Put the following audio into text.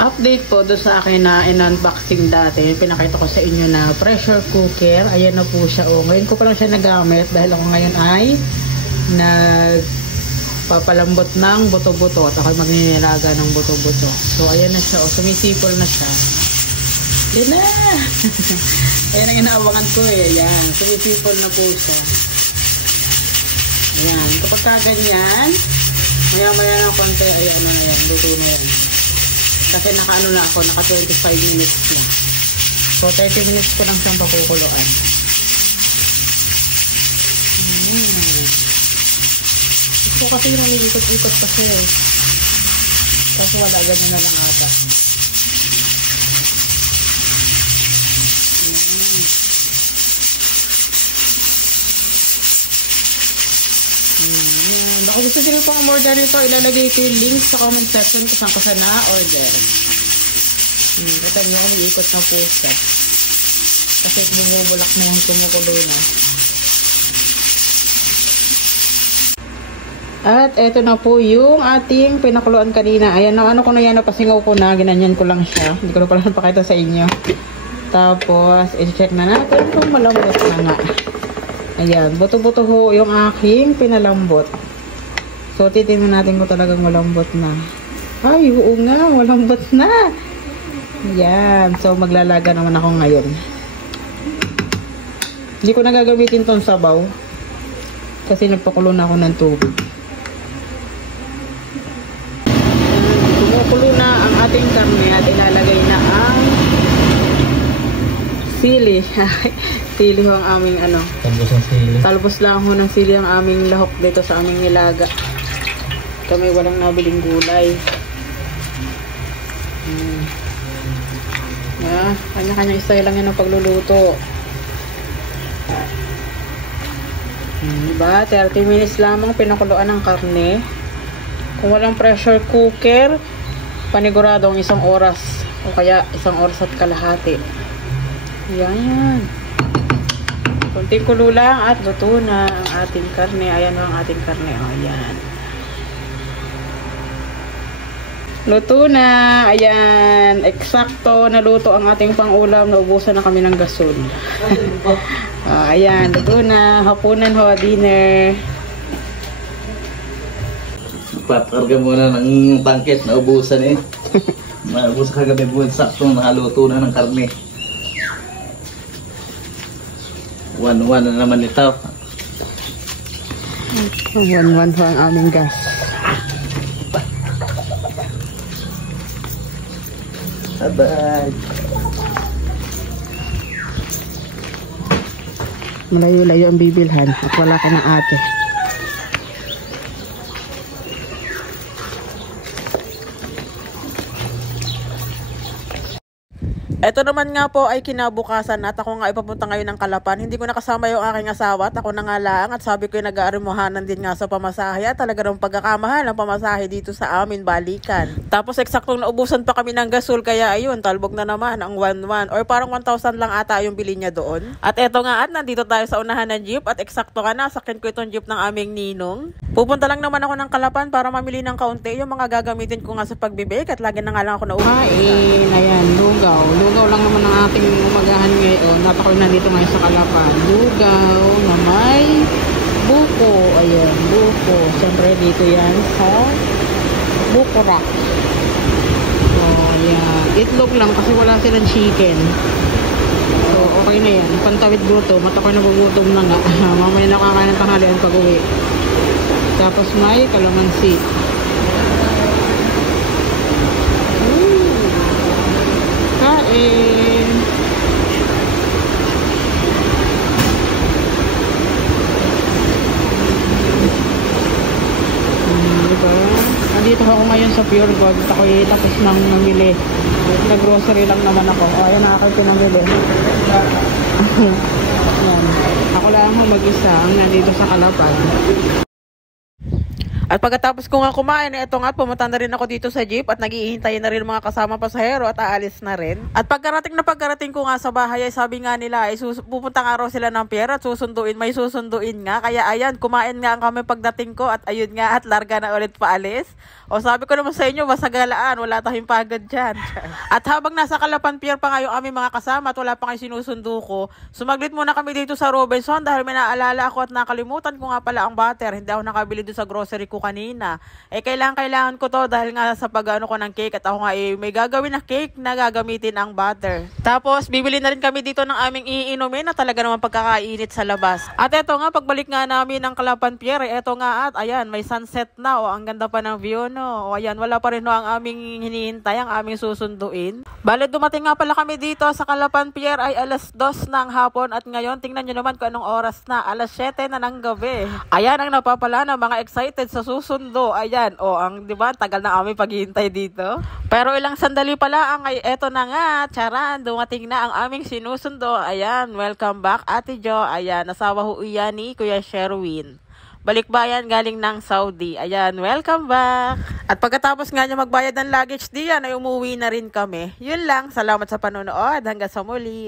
Update po doon sa akin na in-unboxing dati. Pinakita ko sa inyo na pressure cooker. Ayan na po siya. O, ngayon ko pa lang siya nagamit dahil ako ngayon ay nagpapalambot ng buto-buto at ako magninilaga ng buto-buto. So, ayan na siya. O, sumisipol na siya. Yan na! Ayan ang inaabangan ko eh. Ayan. Sumisipol na po siya. Ayan. Kapag kaganyan, maya-maya ng konti, ayan na yan. Luto na yan. Kasi naka-ano na ako, naka 25 minutes na. So, 30 minutes ko lang siyang pakukuluan. Gusto kasi yung ikot-ikot kasi. Kasi wala, ganyan na lang ata. Kung gusto nyo pang order nito, ilalagay ko yung link sa comment section kung saan ko siya na-order. Kita nyo, umiikot na po siya. Kasi bumubulak na yung kumukulo na. At eto na po yung ating pinakuluan kanina. Ayan, ano ko na yan, napasingaw ko na, ginanyan ko lang siya. Hindi ko na pala napakita sa inyo. Tapos, i-check na natin kung malambot na nga. Ayan, buto-buto ho yung aking pinalambot. So, titingnan natin kung talagang malambot na. Ay, oo nga, malambot na. Ayan. So, maglalaga naman ako ngayon. Hindi ko na gagamitin tong sabaw. Kasi nagpakulo na ako ng tubig. Kumukulo na ang ating karne at ilalagay na ang sili. Sili ho ang aming ano. Talbos ng sili. Talbos lang ho ng sili ang aming lahok dito sa aming nilaga. Kami walang nabiling gulay. Kanya-kanya style lang yan ang pagluluto. Diba? 30 minutes lamang pinakuluan ng karne. Kung walang pressure cooker, paniguradong 1 oras o kaya 1 oras at kalahati. Yan. Kunting kulo lang at luto na ang ating karne. Ayan ang ating karne. O, ayan. Luto na. Ayan. Eksakto naluto ang ating pang-ulam. Naubusan na kami ng gasol. Ayan. Luto na. Hapunan ho. Dinner. Patarga muna ng tangkit. Naubusan eh. Naubusan kagabi buwan. Sakto nakaluto na ng karne. 1-1 na naman ito. 1-1 ho ang aming gas. Bye-bye. Malayo-layo ang bibilhan at wala ka ng ate. Ito naman nga po ay kinabukasan at ako nga ipapunta ngayon ng Kalapan. Hindi ko nakasama yung aking asawa at ako na nga lang at sabi ko yung nag-aarimuhanan din nga sa pamasahe at talaga ng pagkakamahal ang pamasahe dito sa amin balikan. Tapos eksaktong naubusan pa kami ng gasol kaya ayun, talbog na naman ang 1-1 or parang 1,000 lang ata yung bili niya doon. At eto nga at nandito tayo sa unahan ng jeep at eksakto nga nasakyan ko itong jeep ng aming ninong. Pupunta lang naman ako ng Kalapan para mamili ng kaunti yung mga gagamitin ko nga sa pagbibig at lagi na nga lang ako nauuhain. Ayan, lugaw. Lugaw lang naman ang ating umagahan ngayon. At ako nandito ngayon sa Kalapan. Lugaw na may buko. Ayan, buko. Siyempre dito yan sa Buko Rock. So, ayan. Itlog lang kasi wala silang chicken. So, okay na yan. Pantawid gutom. At ako'y nagugutom na nga. Mamaya nakakain ng tanghalian pag-uwi. Tapos may kalamansi. Kain! Diba? Nandito ako ngayon sa Pure Gold. Ako'y tapos nang namili. Nag-grocery lang naman ako. O, ayan na ako'y pinamili. Ako lang ako mag-isa ang nandito sa Kalapan. At pagkatapos ko nga kumain, eto nga, pumunta na rin ako dito sa jeep at nag-iihintay na rin mga kasama pasahero at aalis na rin. At pagkarating ko nga sa bahay ay sabi nga nila ay pupunta nga raw sila ng Pier at may susunduin nga. Kaya ayan, kumain nga kami pagdating ko at ayun nga at larga na ulit paalis. O sabi ko naman sa inyo, masagalaan, wala tayong pagod dyan. At habang nasa Calapan Pier pa nga yung aming mga kasama at wala pa kayo sinusundo ko, sumaglit muna kami dito sa Robinson dahil may naalala ako at nakalimutan ko nga pala ang butter. Hindi ako nakabili doon sa grocery ko kanina. Kailangan ko to dahil nga sa pag-ano ko ng cake at ako nga may gagawin na cake na gagamitin ang butter. Tapos bibili na rin kami dito ng aming iinumin na talaga naman pagkakainit sa labas. At eto nga, pagbalik nga namin ng Calapan Pier, eto nga at ayan, may sunset na o ang ganda pa ng view no. O ayan, wala pa rin no ang aming hinihintay, ang aming susunduin. Bale, dumating nga pala kami dito sa Calapan Pier ay alas 2 ng hapon at ngayon tingnan nyo naman kung anong oras na, alas 7 na ng gabi. Ayan ang napapala ng mga excited sa susundo. Ayan, di ba, tagal na kami paghihintay dito. Pero ilang sandali pala ay eto na nga, charan, dumating na ang aming sinusundo. Ayan, welcome back Ate Jo. Ayan, asawa ho yan ni Kuya Sherwin. Balikbayan galing ng Saudi. Ayan, welcome back. At pagkatapos nga niya magbayad ng luggage diyan ay umuwi na rin kami. Yun lang, salamat sa panonood. Hanggang sa muli.